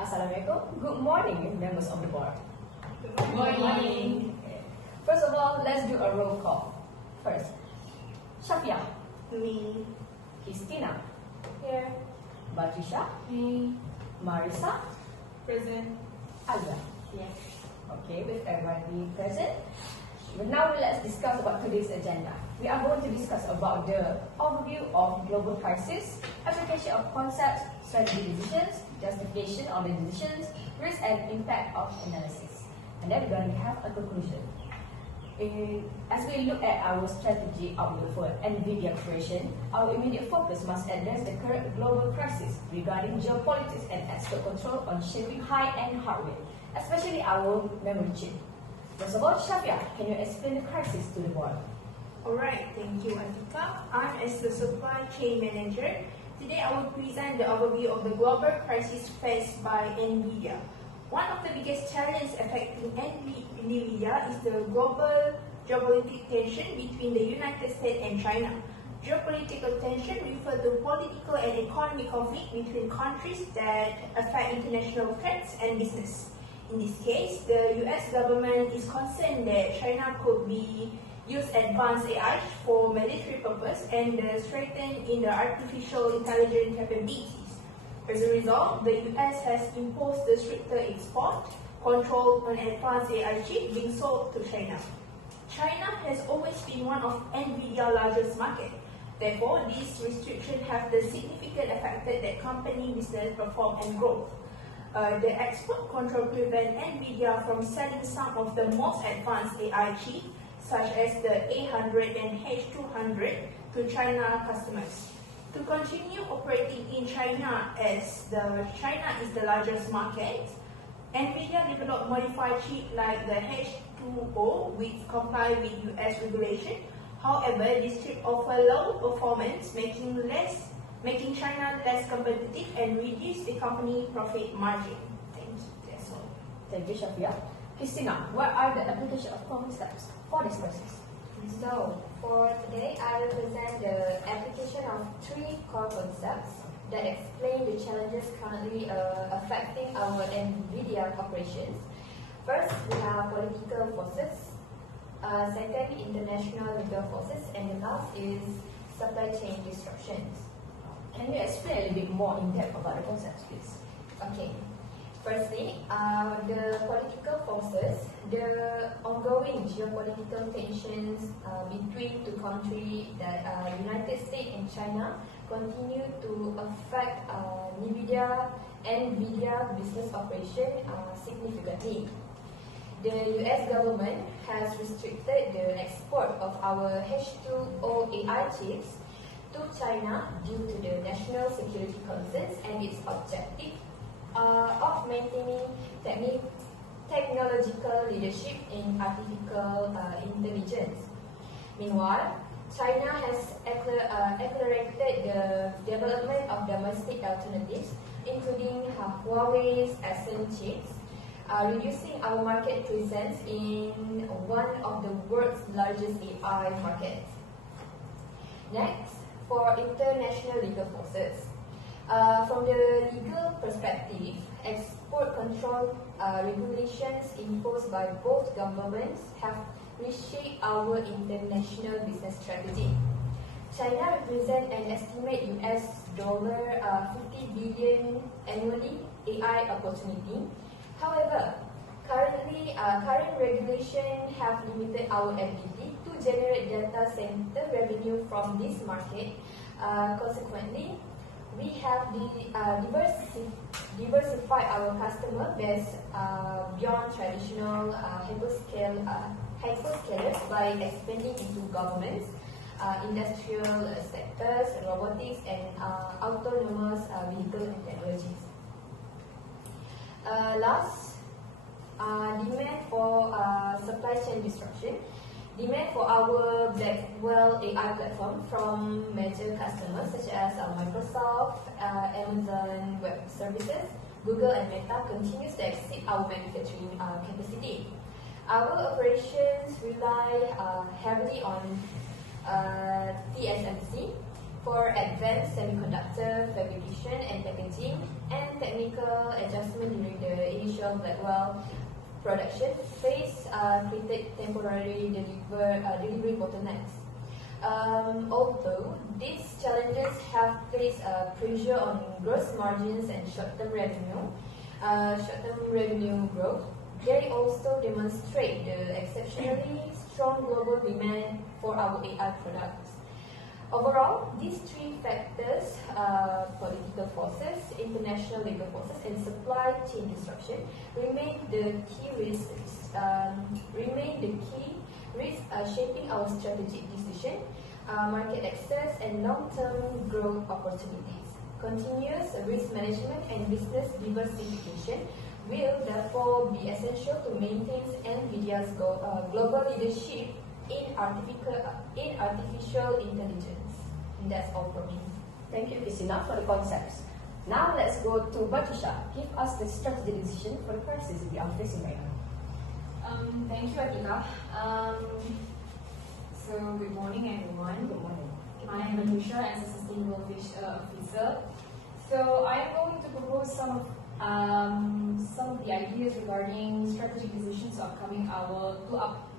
Assalamualaikum. Good morning, members of the board. Good morning. Okay. First of all, let's do a roll call. First, Shafia, Me. Christina, Here. Batrisha, Me. Marisa, Present. Azra. Yes. Okay, with everyone being present. But now let's discuss about today's agenda. We are going to discuss about the overview of global crisis, application of concepts, strategy decisions, justification of the decisions, risk and impact of analysis. And then we're going to have a conclusion. As we look at our strategy outlook for NVIDIA creation, our immediate focus must address the current global crisis regarding geopolitics and export control on shipping high-end hardware, especially our memory chip. First of all, Shafia, can you explain the crisis to the board? Alright, thank you, Atika. I'm as the supply chain manager. Today I will present the overview of the global crisis faced by NVIDIA. One of the biggest challenges affecting NVIDIA is the global geopolitical tension between the United States and China. Geopolitical tension refers to political and economic conflict between countries that affect international threats and business. In this case, the US government is concerned that China could be use advanced AI for military purpose and strengthen in the artificial intelligence capabilities. As a result, the US has imposed the stricter export control on advanced AI chips being sold to China. China has always been one of NVIDIA's largest market. Therefore, these restrictions have the significant affected the company business performance and growth. The export control prevent NVIDIA from selling some of the most advanced AI chips, such as the A100 and H200, to China customers. To continue operating in China, as China is the largest market, NVIDIA developed modified chips like the H2O, which comply with US regulation. However, these chips offer low performance, making China less competitive and reduce the company profit margin. Thank you. That's all. Thank you, Shafia. Christina, what are the application of concepts for this crisis? So, for today, I will present the application of three core concepts that explain the challenges currently affecting our NVIDIA operations. First, we have political forces. Second, international legal forces. And the last is supply chain disruptions. Can you explain a little bit more in depth about the concepts, please? Okay. Firstly, the political forces, the ongoing geopolitical tensions between two countries, that United States and China, continue to affect NVIDIA business operation significantly. The US government has restricted the export of our H2O AI chips to China due to the national security concerns and its objective of maintaining technological leadership in artificial intelligence. Meanwhile, China has accelerated the development of domestic alternatives, including Huawei's Ascend chips, reducing our market presence in one of the world's largest AI markets. Next, for international legal forces. From the legal perspective, export control regulations imposed by both governments have reshaped our international business strategy. China represents an estimate $50 billion annually AI opportunity. However, current regulations have limited our ability to generate data center revenue from this market. Consequently, we have diversified our customer base beyond traditional hyperscalers by expanding into governments, industrial sectors, robotics, and autonomous vehicle and technologies. Last, demand for supply chain disruption. Demand for our Blackwell AI platform from major customers such as Microsoft, Amazon Web Services, Google, and Meta continues to exceed our manufacturing capacity. Our operations rely heavily on TSMC for advanced semiconductor fabrication and packaging and technical adjustment during the initial Blackwell production phase created temporary delivery bottlenecks. Although these challenges have placed pressure on gross margins and short-term revenue growth, they also demonstrate the exceptionally strong global demand for our AI products. Overall, these three factors, political forces, international labor forces, and supply chain disruption, remain the key risks shaping our strategic decision, market access, and long-term growth opportunities. Continuous risk management and business diversification will therefore be essential to maintain NVIDIA's global leadership in artificial intelligence. And that's all from me. Thank you, Christina, for the concepts. Now let's go to Batusha. Give us the strategic decision for the crisis we are facing right now. Thank you, Atika. So, good morning, everyone. Good morning. I am Batusha as a Sustainable Fish Officer. So, I am going to propose some of the ideas regarding strategic decisions to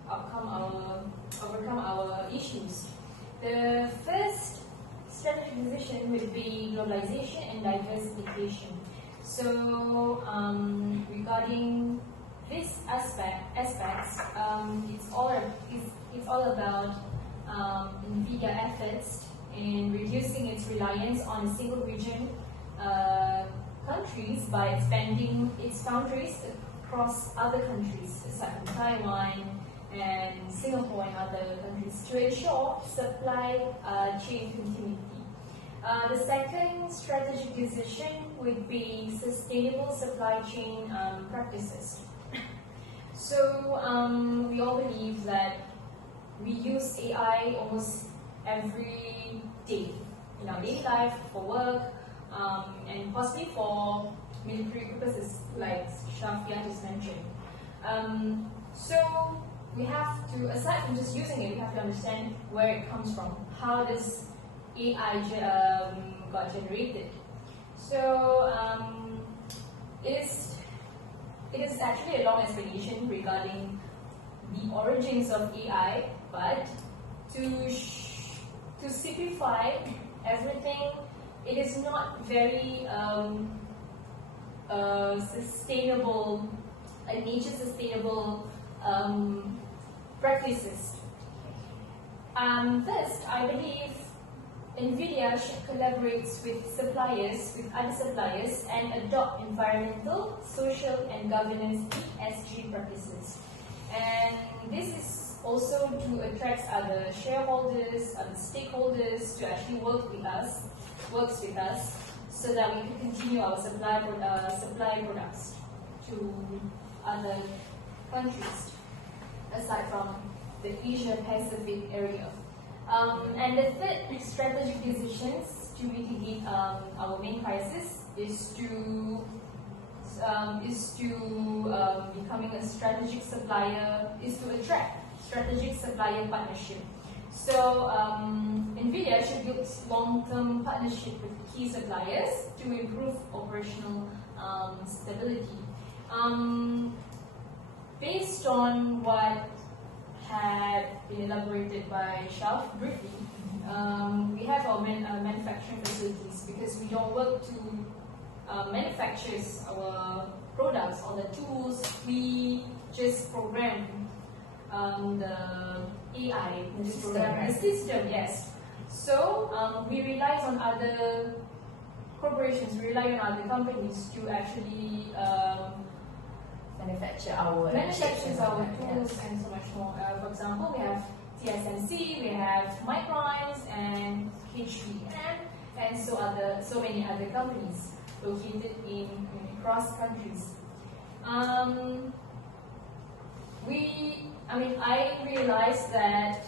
overcome our issues. The first strategic decision would be globalization and diversification. So, regarding these aspects, it's all about NVIDIA efforts in reducing its reliance on a single region countries by expanding its foundries across other countries, aside from Taiwan and Singapore and other countries, to ensure supply chain continuity. The second strategic decision would be sustainable supply chain practices. So we all believe that we use AI almost every day in our daily life, for work, and possibly for military purposes, like Shafia just mentioned. So we have to, aside from just using it, we have to understand where it comes from. How does AI got generated? So it is actually a long explanation regarding the origins of AI, but to simplify everything, it is not very sustainable, nature sustainable practices. First, I believe NVIDIA should collaborate with other suppliers and adopt environmental, social, and governance ESG practices. And this is also to attract other shareholders, other stakeholders to actually works with us, so that we can continue our supply products to other countries, aside from the Asia Pacific area. And the third strategic decisions to mitigate our main crisis is to becoming a strategic supplier, is to attract strategic supplier partnership. So NVIDIA should build long-term partnership with key suppliers to improve operational stability. Based on what had been elaborated by Shaf briefly, we have our manufacturing facilities, because we don't work to manufacture our products or the tools. We just program the AI, the system, yes. So we rely on other corporations, we rely on other companies to actually Manufacture our tools and so much more. For example, we have TSMC, we have Microns and HBM, and so many other companies located in across countries. I realized that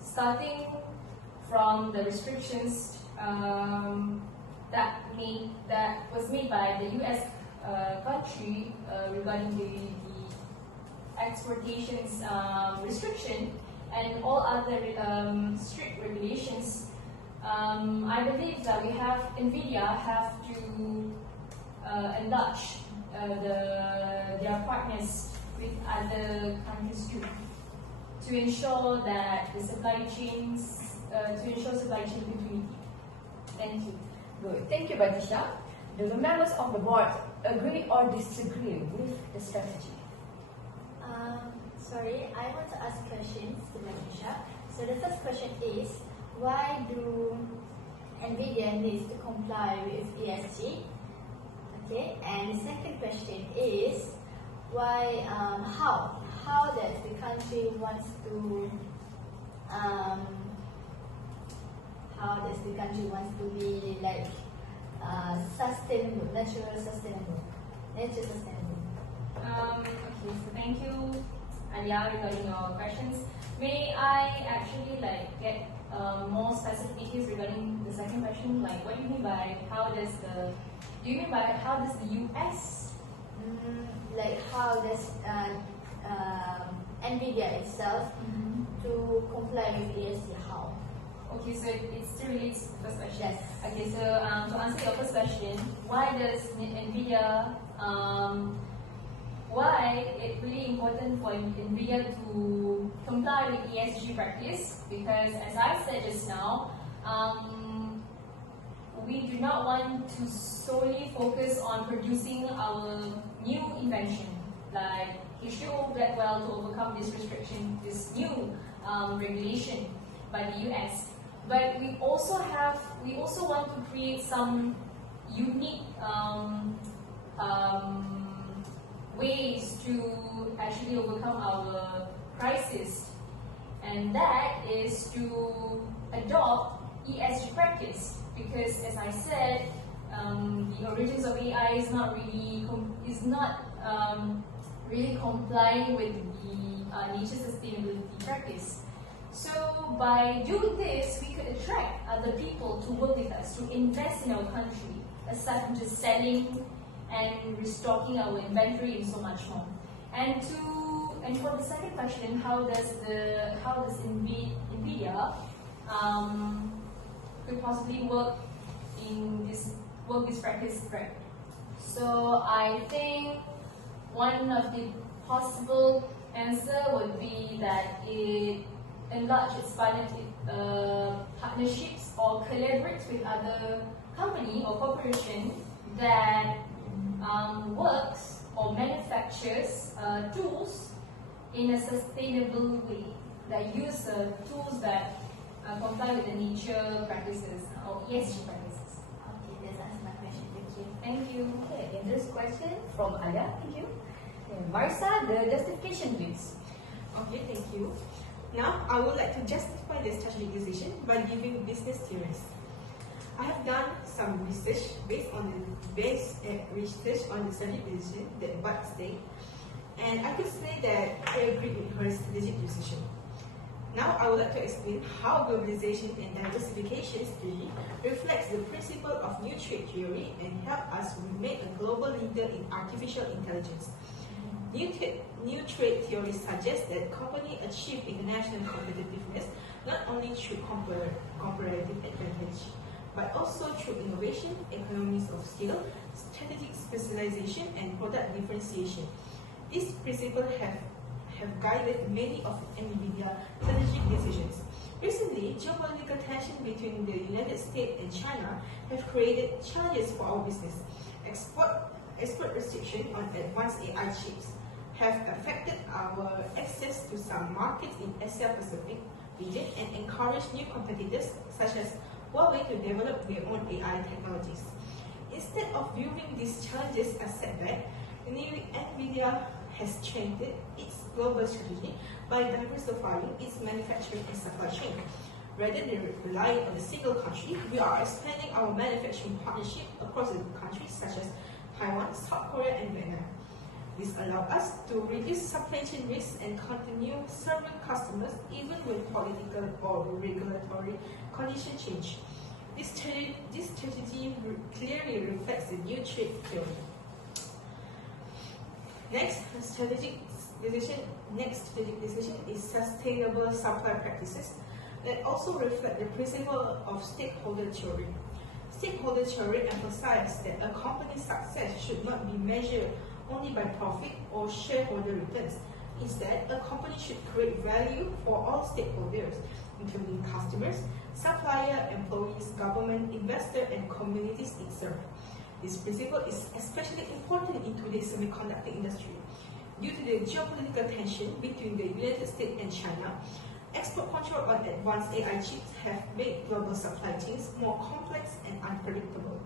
starting from the restrictions that was made by the US country regarding the exportations restriction, and all other strict regulations, I believe that NVIDIA have to enlarge their partners with other countries too, to ensure that the supply chain continuity. Thank you. Good. Thank you, Batisha. Do the members of the board agree or disagree with the strategy? Sorry, I want to ask questions to Batisha. So the first question is, why do NVIDIA needs to comply with ESG? Okay, and the second question is, why, how does the country wants to, be like sustainable, nature sustainable? Okay, so thank you, Alia, regarding your questions. May I actually get more specific details regarding the second question? Like, what do you mean by how does the US? Like how does NVIDIA itself to comply with ESG? How? Okay, so it still relates to the first question. Yes. Okay, so to answer your first question, why does NVIDIA, why it's really important for NVIDIA to comply with ESG practice? Because as I said just now, we do not want to solely focus on producing our new invention, like H2O Blackwell, to overcome this restriction, this new regulation by the US. But we also want to create some unique ways to actually overcome our crisis, and that is to adopt ESG practice. Because, as I said, the origins of AI is not really complying with the nature sustainability practice. So by doing this, we could attract other people to work with us, to invest in our country, aside from just selling and restocking our inventory and so much more. And for the second question, how does NVIDIA could possibly work this practice right? So I think one of the possible answer would be that it enlarge its partnerships or collaborates with other company or corporation that works or manufactures tools in a sustainable way, that use tools that comply with the nature practices or ESG practices. Okay, that's answer my question. Thank you. Thank you. Okay, and this question from Alia. Thank you. And Marisa, the justification please. Okay, thank you. Now, I would like to justify the strategic decision by giving business theories. I have done some research based on the strategic decision that Bat said, and I could say that I agree with her strategic decision. Now, I would like to explain how globalization and diversification strategy reflects the principle of new trade theory and help us remain a global leader in artificial intelligence. New trade theory suggests that companies achieve international competitiveness not only through comparative advantage, but also through innovation, economies of scale, strategic specialization, and product differentiation. These principles have guided many of NVIDIA strategic decisions. Recently, geopolitical tension between the United States and China have created challenges for our business. Export restrictions on advanced AI chips have affected our access to some markets in Asia Pacific region and encouraged new competitors such as Huawei to develop their own AI technologies. Instead of viewing these challenges as setback, NVIDIA has strengthened its global strategy by diversifying its manufacturing and supply chain. Rather than relying on a single country, we are expanding our manufacturing partnership across the countries such as Taiwan, South Korea, and Vietnam. This allows us to reduce supply chain risks and continue serving customers even when political or regulatory conditions change. This strategy clearly reflects the new trade theory. Next, strategic next strategic decision is sustainable supply practices that also reflect the principle of stakeholder theory. Stakeholder theory emphasizes that a company's success should not be measured only by profit or shareholder returns. Instead, a company should create value for all stakeholders, including customers, suppliers, employees, government, investors, and communities it serves. This principle is especially important in today's semiconductor industry. Due to the geopolitical tension between the United States and China, export control on advanced AI chips have made global supply chains more complex and unpredictable.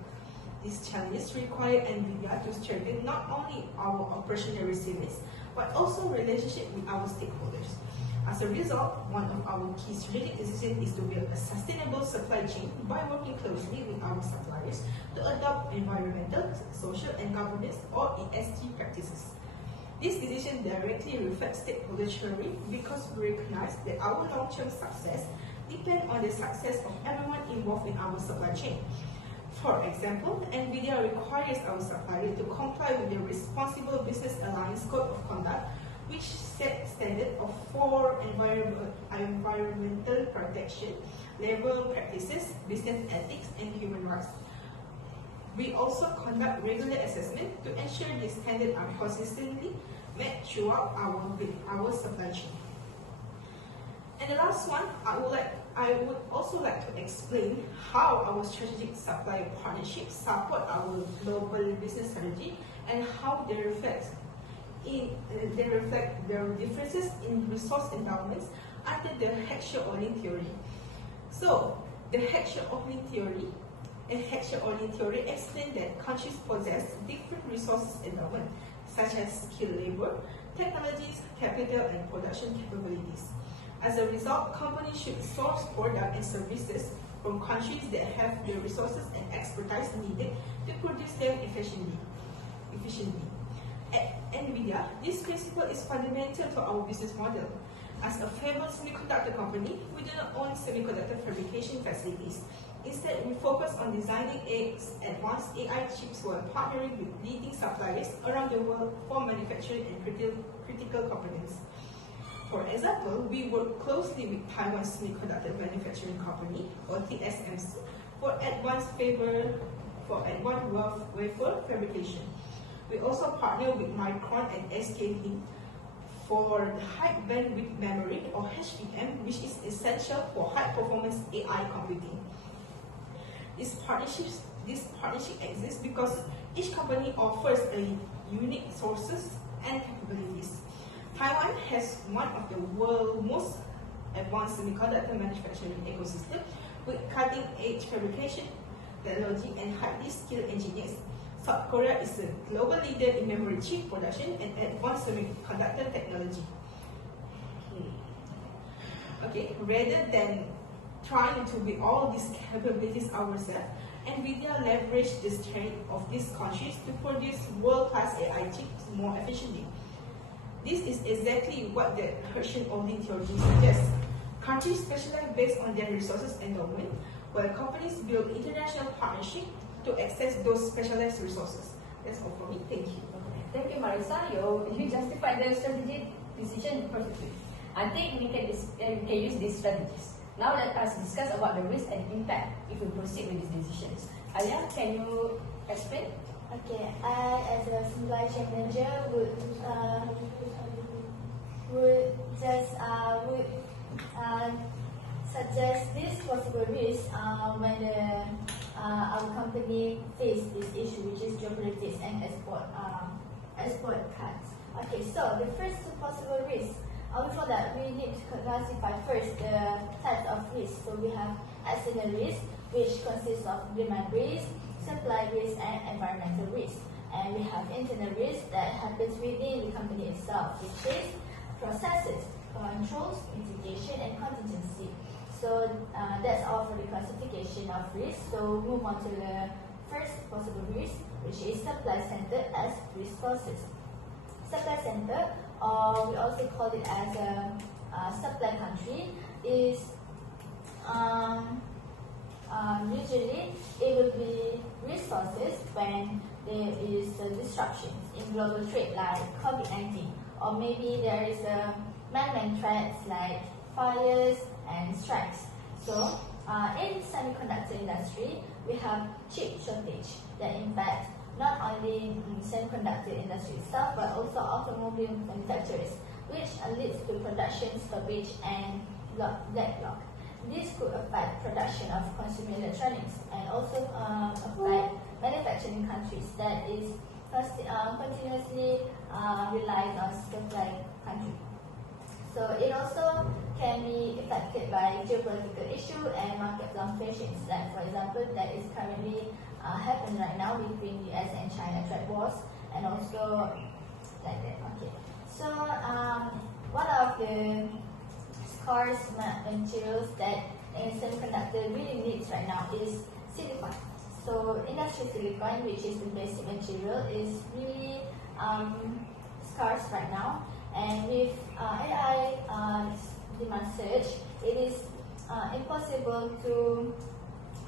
These challenges require NVIDIA to strengthen not only our operational resilience, but also relationship with our stakeholders. As a result, one of our key strategic decisions is to build a sustainable supply chain by working closely with our suppliers to adopt environmental, social, and governance or ESG practices. This decision directly reflects stakeholder theory because we recognize that our long-term success depends on the success of everyone involved in our supply chain. For example, NVIDIA requires our suppliers to comply with the Responsible Business Alliance Code of Conduct, which sets standards of 4 environmental protection, labor practices, business ethics, and human rights. We also conduct regular assessment to ensure these standards are consistently met throughout our supply chain. And the last one, I would also like to explain how our strategic supplier partnerships support our global business strategy and how they reflect their differences in resource endowments under the Heckscher-Ohlin theory. So, the Heckscher-Ohlin theory explains that countries possess different resources endowment, such as skilled labor, technologies, capital, and production capabilities. As a result, companies should source products and services from countries that have the resources and expertise needed to produce them efficiently. At NVIDIA, this principle is fundamental to our business model. As a favored semiconductor company, we do not own semiconductor fabrication facilities. Instead, we focus on designing advanced AI chips while partnering with leading suppliers around the world for manufacturing and critical components. For example, we work closely with Taiwan Semiconductor Manufacturing Company, or TSMC, for advanced wafer fabrication. We also partner with Micron and SK Hynix for the high bandwidth memory, or HBM, which is essential for high performance AI computing. This partnership exists because each company offers a unique sources and capabilities. Taiwan has one of the world's most advanced semiconductor manufacturing ecosystem with cutting-edge fabrication technology and highly skilled engineers. South Korea is a global leader in memory chip production and advanced semiconductor technology. Okay, rather than trying to build all these capabilities ourselves, NVIDIA leveraged the strength of these countries to produce world-class AI chips more efficiently. This is exactly what the Heckscher-Ohlin theory suggests. Countries specialize based on their resources endowment, while companies build international partnerships to access those specialized resources. That's all for me. Thank you. Thank you, Marisa. You justified the strategic decision perfectly. I think we can use these strategies. Now let us discuss about the risk and impact if we proceed with these decisions. Alia, can you explain? Okay, I as a supply chain manager would suggest this possible risk when our company face this issue, which is geopolitics and export cuts. Okay, so the first possible risk. Before that, we need to classify first the types of risk. So we have external risk, which consists of demand risk, supply risk, and environmental risk. And we have internal risk that happens within the company itself, which is processes, controls, mitigation, and contingency. So that's all for the classification of risk. So move on to the first possible risk, which is supply center as risk sources. Supply center, or we also call it as a supply country, is usually it will be resources when there is disruptions in global trade like COVID-19 or maybe there is a man-made threats like fires and strikes. So in semiconductor industry, we have chip shortage that impacts not only semiconductor industry itself but also automobile manufacturers, which leads to production stoppage and backlog. This could affect production of consumer electronics and also affect manufacturing countries that is continuously relies on supply country. So it also can be affected by geopolitical issue and market fluctuations. Like for example, that is currently happening right now between US and China trade wars, and also like that. Okay. So one of the scarce materials that a semiconductor really needs right now is silicon. So industry silicon, which is the basic material, is really scarce right now. And with AI demand surge, it is impossible to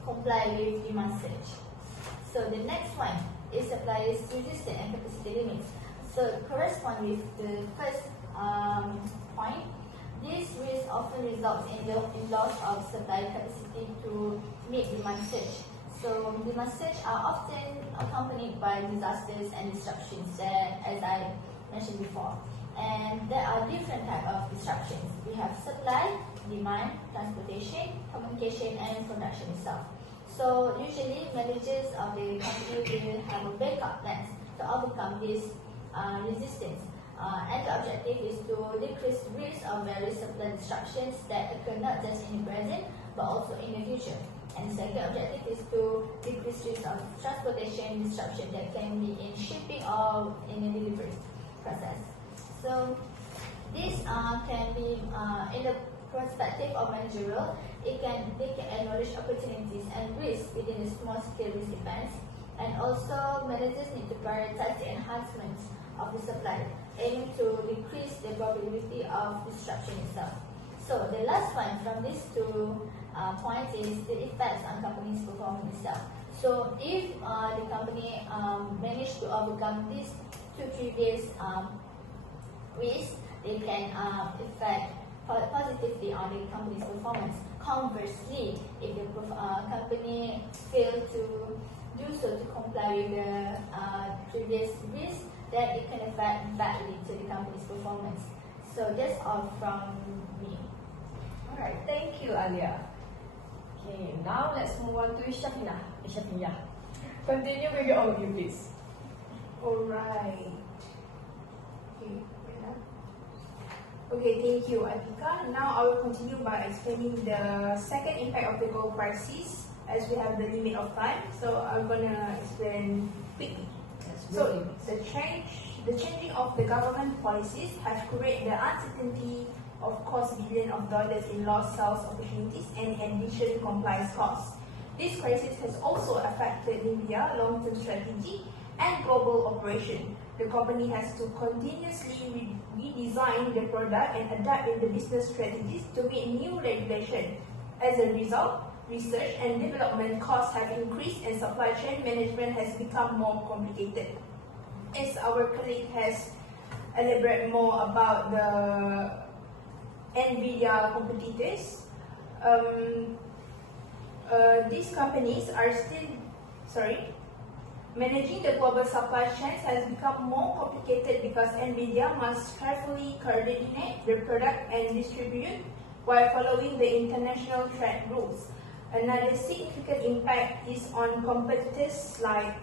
comply with demand surge. So the next one is supply resistance and capacity limits. So correspond with the first point. This risk often results in loss of supply capacity to meet demand surge. So demand surge are often accompanied by disasters and disruptions, as I mentioned before. And there are different types of disruptions. We have supply, demand, transportation, communication, and production itself. So usually managers of the company will have a backup plan to overcome this resistance. And the objective is to decrease risk of various supply disruptions that occur not just in the present but also in the future. And the second objective is to decrease risk of transportation disruption that can be in shipping or in the delivery process. So this can be in the perspective of managerial, they can acknowledge opportunities and risks within a small scale risk events, and also managers need to prioritize the enhancement of the supply, aiming to decrease the probability of disruption itself. So the last one from these two points is the effects on company's performance itself. So if the company managed to overcome these two previous risks, they can affect positively on the company's performance. Conversely, if the company failed to do so to comply with the previous risk, then it can affect badly to the company's performance. So that's all from me. Alright, thank you, Alia. Okay, now let's move on to Shafina. Continue with your overview, please. Alright. Okay, thank you, Atika. Now I will continue by explaining the second impact of the gold crisis, as we have the limit of time. So I'm gonna explain quickly. So the changing of the government policies have created the uncertainty of cost billions of dollars in lost sales opportunities and additional compliance costs. This crisis has also affected India's long-term strategy and global operation. The company has to continuously redesign the product and adapt the business strategies to meet new regulation. As a result, research and development costs have increased and supply chain management has become more complicated. As our colleague has elaborated more about the NVIDIA competitors, these companies are still, managing the global supply chains has become more complicated because NVIDIA must carefully coordinate the product and distribute while following the international trade rules. Another significant impact is on competitors like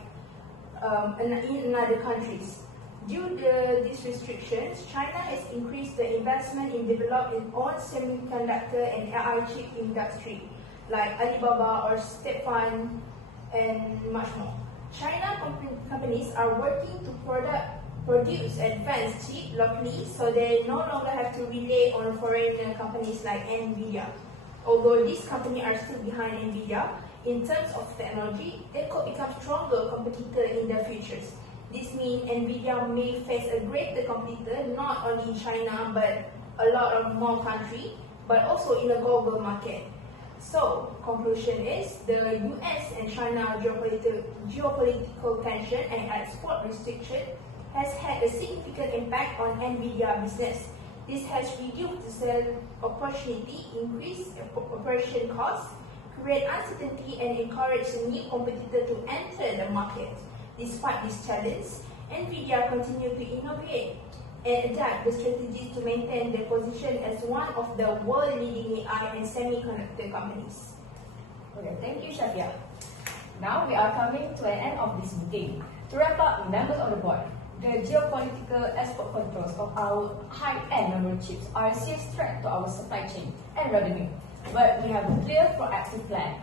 in other countries. Due to these restrictions, China has increased the investment in developing its own semiconductor and AI chip industry, like Alibaba or Stefan and much more. China companies are working to produce advanced chips locally, so they no longer have to rely on foreign companies like NVIDIA. Although these companies are still behind NVIDIA in terms of technology, they could become stronger competitor in the future. This means NVIDIA may face a greater competitor not only in China but a lot of more countries, but also in the global market. So, conclusion is the US and China geopolitical tension and export restriction has had a significant impact on NVIDIA business. This has reduced the sales opportunity, increased operation costs, create uncertainty, and encourage a new competitor to enter the market. Despite this challenge, NVIDIA continues to innovate and adapt the strategies to maintain their position as one of the world-leading AI and semiconductor companies. Okay, thank you, Shafia. Now we are coming to an end of this meeting. To wrap up, members of the board, the geopolitical export controls of our high-end memory chips are a serious threat to our supply chain and revenue. But we have a clear, proactive plan.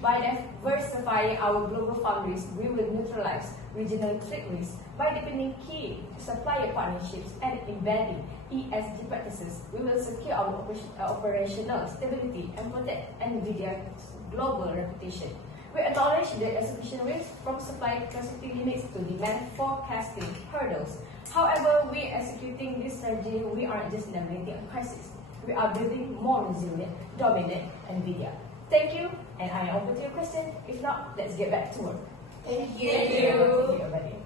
By diversifying our global foundries, we will neutralize regional trade risks. By deepening key supplier partnerships and embedding ESG practices, we will secure our operational stability and protect NVIDIA's global reputation. We acknowledge the execution risks from supply capacity limits to demand forecasting hurdles. However, we executing this strategy, we aren't just navigating a crisis. We are building more resilient, dominant NVIDIA. Thank you, and I am open to your question. If not, let's get back to work. Thank you. Thank you, everybody.